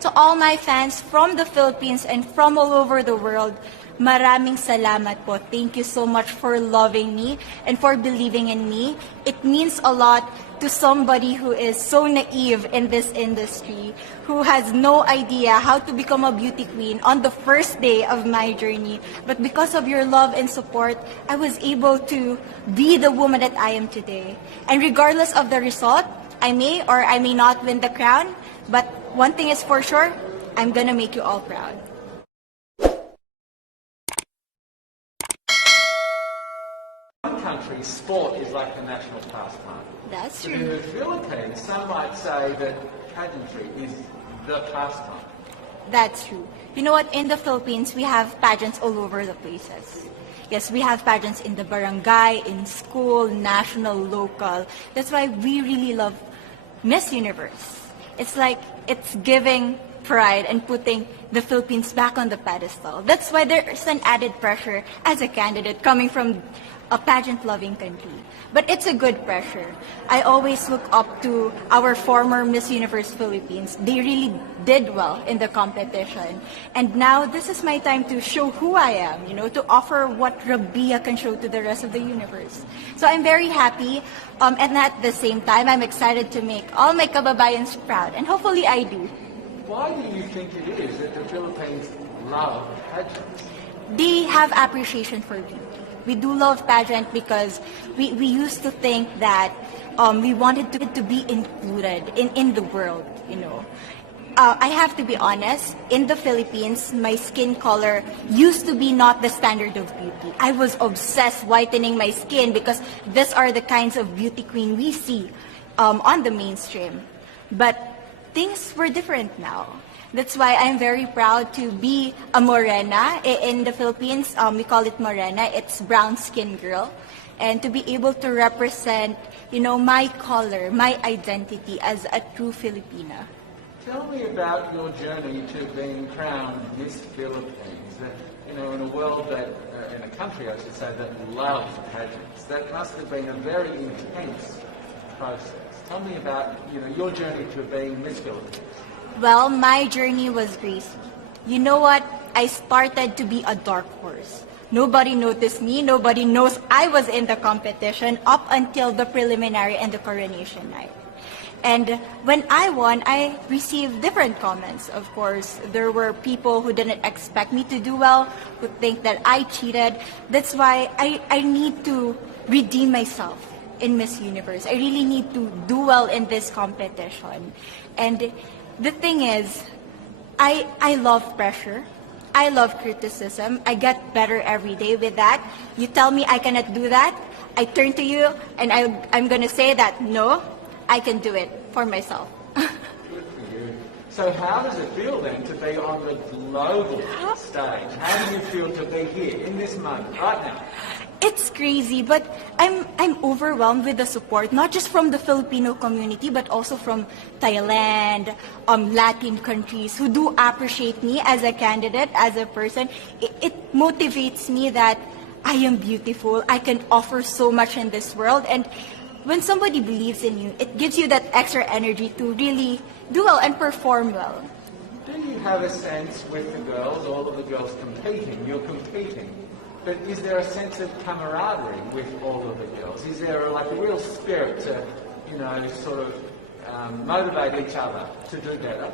To all my fans from the Philippines and from all over the world, maraming salamat po. Thank you so much for loving me and for believing in me. It means a lot to somebody who is so naive in this industry, who has no idea how to become a beauty queen on the first day of my journey. But because of your love and support, I was able to be the woman that I am today. And regardless of the result, I may or I may not win the crown, but one thing is for sure, I'm gonna make you all proud. Country, sport is like the national pastime. That's In true. the Philippines, some might say that pageantry is the pastime. That's true. You know what? In the Philippines, we have pageants all over the places. Yes, we have pageants in the barangay, in school, national, local. That's why we really love Miss Universe. It's like it's giving pride and putting the Philippines back on the pedestal. That's why there's an added pressure as a candidate coming from a pageant-loving country. But it's a good pressure. I always look up to our former Miss Universe Philippines. They really did well in the competition. And now this is my time to show who I am, to offer what Rabiya can show to the rest of the universe. So I'm very happy, and at the same time, I'm excited to make all my kababayans proud. And hopefully I do. Why do you think it is that the Philippines love pageants? They have appreciation for beauty. We do love pageant because we used to think that we wanted to be included in the world, I have to be honest, in the Philippines, my skin color used to be not the standard of beauty. I was obsessed whitening my skin because these are the kinds of beauty queen we see on the mainstream. But things were different now. That's why I'm very proud to be a morena. In the Philippines, we call it morena. It's brown skin girl. And to be able to represent, my color, my identity as a true Filipina. Tell me about your journey to being crowned Miss Philippines. In a world that, in a country I should say, that loves pageants. That must have been a very intense process. Tell me about, your journey to being Miss Philippines. Well, my journey was crazy. You know what? I started to be a dark horse. Nobody noticed me. Nobody knows I was in the competition up until the preliminary and the coronation night. And when I won, I received different comments. Of course, there were people who didn't expect me to do well, who think that I cheated. That's why I need to redeem myself in Miss Universe. I really need to do well in this competition. And the thing is, I love pressure. I love criticism. I get better every day with that. You tell me I cannot do that, I turn to you and I'm going to say that, no, I can do it for myself. Good for you. So how does it feel then to be on the global stage? How do you feel to be here in this moment, right now? It's crazy, but I'm overwhelmed with the support, not just from the Filipino community, but also from Thailand, Latin countries who do appreciate me as a candidate, as a person. It motivates me that I am beautiful, I can offer so much in this world, and when somebody believes in you, it gives you that extra energy to really do well and perform well. Do you have a sense with the girls, all of the girls competing, you're competing, but is there a sense of camaraderie with all of the girls? Is there a real spirit to, sort of motivate each other to do better?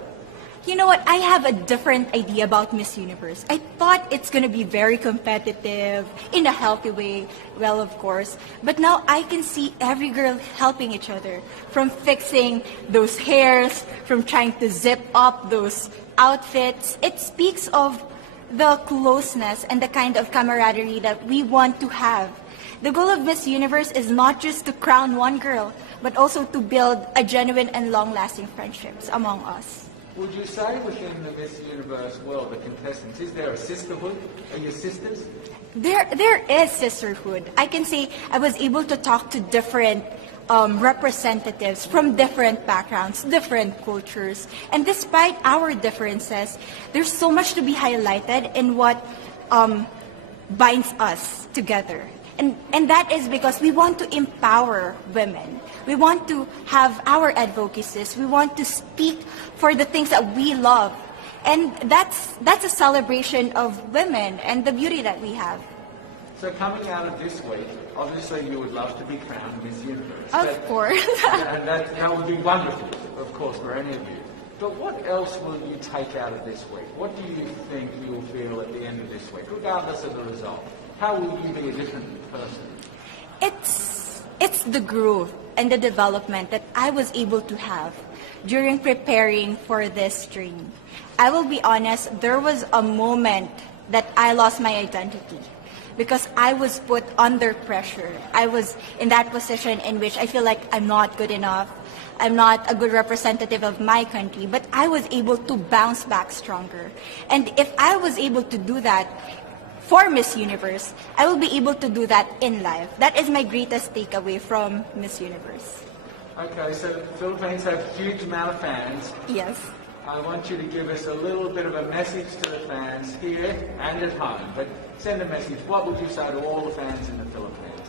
You know what? I have a different idea about Miss Universe. I thought it's going to be very competitive, in a healthy way, well, of course. But now I can see every girl helping each other, from fixing those hairs, from trying to zip up those outfits. It speaks of the closeness and the kind of camaraderie that we want to have. The goal of Miss Universe is not just to crown one girl, but also to build a genuine and long-lasting friendships among us. Would you say within the Miss Universe world, the contestants, is there a sisterhood? Are you sisters? There is sisterhood. I can say I was able to talk to different representatives from different backgrounds, different cultures. And despite our differences, there's so much to be highlighted in what binds us together. And that is because we want to empower women. We want to have our advocacies. We want to speak for the things that we love. And that's a celebration of women and the beauty that we have. So coming out of this week, obviously you would love to be crowned Miss Universe. Of course. And that would be wonderful, of course, for any of you. But what else will you take out of this week? What do you think you'll feel at the end of this week, regardless of the result? How will you be a different person? It's the growth and the development that I was able to have during preparing for this dream. I will be honest, there was a moment that I lost my identity because I was put under pressure. I was in that position in which I feel like I'm not good enough. I'm not a good representative of my country, but I was able to bounce back stronger. And if I was able to do that for Miss Universe, I will be able to do that in life. That is my greatest takeaway from Miss Universe. Okay, so the Philippines have a huge amount of fans. Yes. I want you to give us a little bit of a message to the fans here and at home. But send a message. What would you say to all the fans in the Philippines?